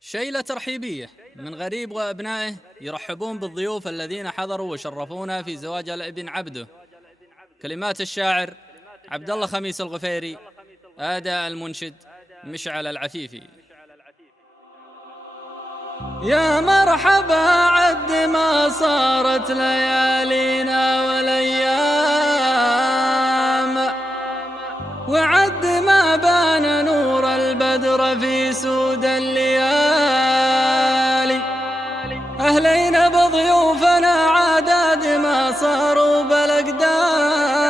شيلة ترحيبية من غريب وأبنائه يرحبون بالضيوف الذين حضروا وشرفونا في زواج الابن عبده. كلمات الشاعر عبد الله خميس الغفيري، أداء المنشد مشعل العفيفي. يا مرحبا عد ما صارت ليالينا والأيام، وعد ما بان نور البدر في سود الليالي. أهلينا بضيوفنا عداد ما صاروا بالأقدام،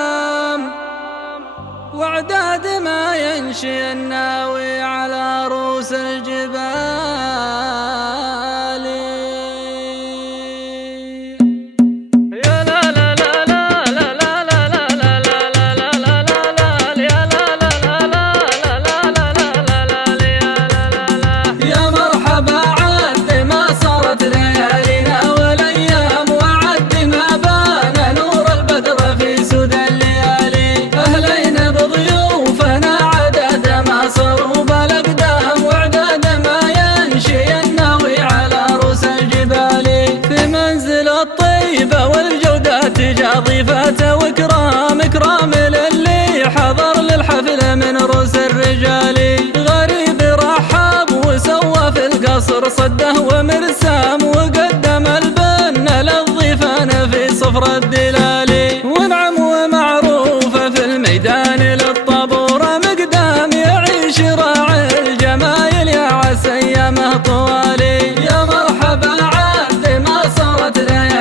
وعداد ما ينشي الناوي على رؤوس الجبال. ضيفة وكرام للي حضر للحفل من رؤوس الرجال. غريب رحب وسوى في القصر صده ومرسام، وقدم البن للضيفان في صفر الدلال. ونعم ومعروفة في الميدان للطابور مقدام، يعيش راعي الجمايل يا عسى ايامه طوالي. يا مرحبا عد ما صارت ليالينا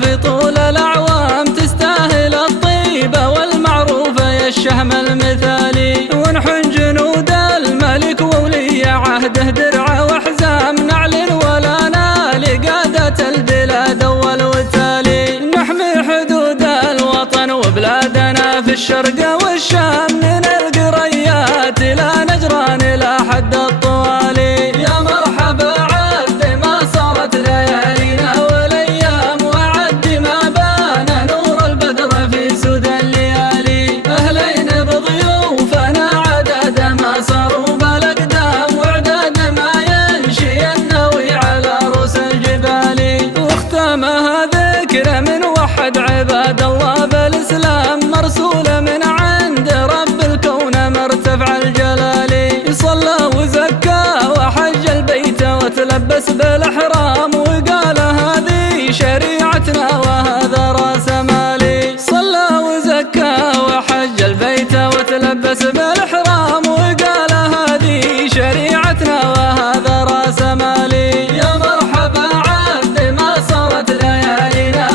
في طول الأعوام. تستاهل الطيبة والمعروفة يا الشهم المثالي. ونحن جنود الملك وولي عهده درع وحزام، نعلن ولا نالي قادة البلاد أول وتالي. نحمي حدود الوطن وبلادنا في الشرق والشام، من القريات إلى نجران إلى حد الطوالي. يا مرحبا عد ما صارت ليالينا عباد الله بالإسلام، مرسولة من عند رب الكون مرتفع الجلال. صلى وزكى وحج البيت وتلبس بالإحرام، وقال هذه شريعتنا وهذا رأس مالي. صلى وزكى وحج البيت وتلبس بالإحرام، وقال هذه شريعتنا وهذا رأس مالي. يا مرحبا عد ما صارت ليالينا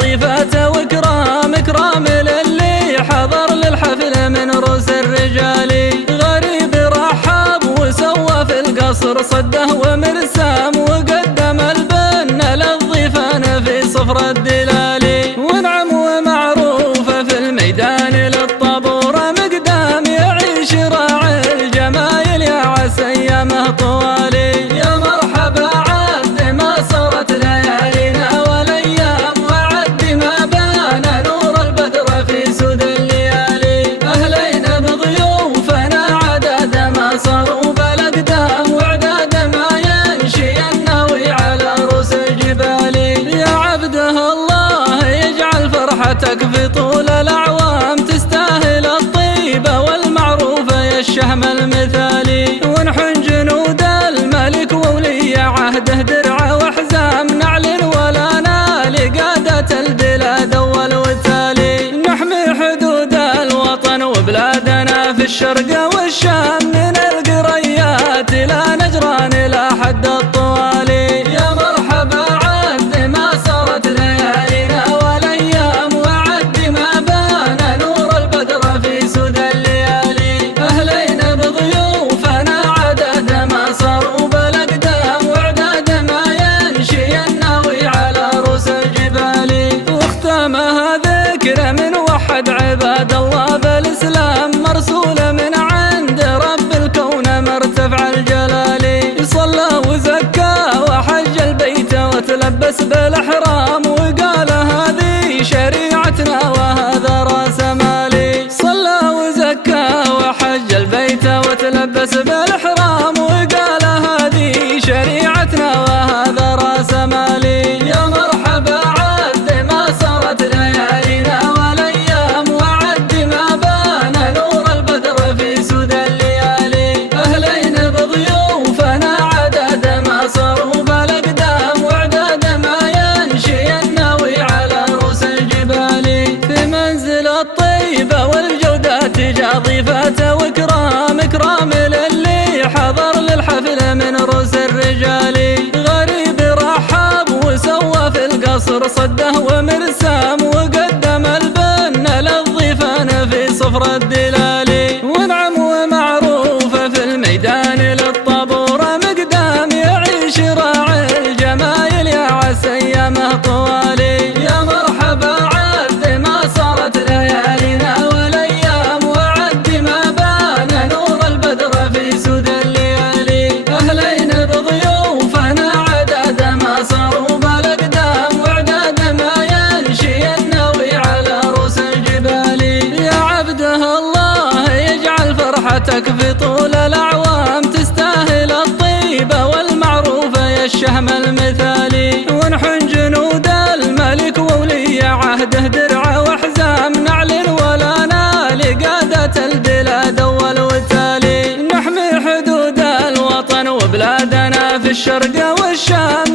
ضيفة وكرام للي حضر للحفل من رؤوس الرجال. غريب رحب وسوى في القصر صده ومرسام، وقدم البن للضيفان في صفر الدلال. ونعم ومعروفة في الميدان للطابور مقدام، يعيش راعي الجمايل يا عسى ايامه طوالي. يا مرحبا عد ما صارت ليالينا صاروا بالأقدام، وعداد ما ينشي الناوي على رؤوس الجبال. يا عبده الله يجعل فرحتك في طول الأعوام، تستاهل الطيبة والمعروفة يا الشهم المثالي. ونحن جنود الملك وولي عهده درع وحزام، نعلن ولا نالي قادة البلاد أول وتالي. نحمي حدود الوطن وبلادنا في الشرق والشام، من القريات إلى نجران إلى حد الطوالي. يا مرحبا عد ما صارت ليالينا والأيام، وعد ما بان نور البدر في عباد الله بالإسلام مرسولة من عند رب الكون مرتفع الجلال. صلى وزكى وحج البيت وتلبس بالإحرام وقال هذه شريعتنا وهذا رأس مالي. صلى وزكى وحج البيت وتلبس بالإحرام وقال هذه شريعتنا وهذا رأس مالي. يا مرحبا عد ما صارت ليالينا والأيام وعد ما بان نور البدر في سود الليالي. أهلين بضيوفنا عدد ما صاروا بالأقدام وعداد ما ينشي الناوي على رؤوس الجبال. في منزل الطيبة والجودات جاء ضيفة وإكرام للي حضر للحفل من رؤوس الرجال. غريب رحب وسوى في القصر صده ومرسام وقدم البن للضيفان في صفر الدلال. ونعم ومعروفة في الميدان للطابور مقدام يعيش راعي الجمايل يا عسى أيامه طوالي. يا مرحبا عد ما صارت ليالينا والأيام وعد ما بان نور البدر في سود الليالي. أهلين بضيوفنا عدد ما صاروا بالأقدام وعداد ما ينشي الناوي على رؤوس الجبال. يا عبده الله يجعل فرحتك في طول الأعوام تستاهل الطيبة والمعروفة يا الشهم المثالي. ونحن جنود الملك وولي عهده درع وحزام نعلن ولا نال قادة البلاد أول وتالي. نحمي حدود الوطن وبلادنا في الشرق والشام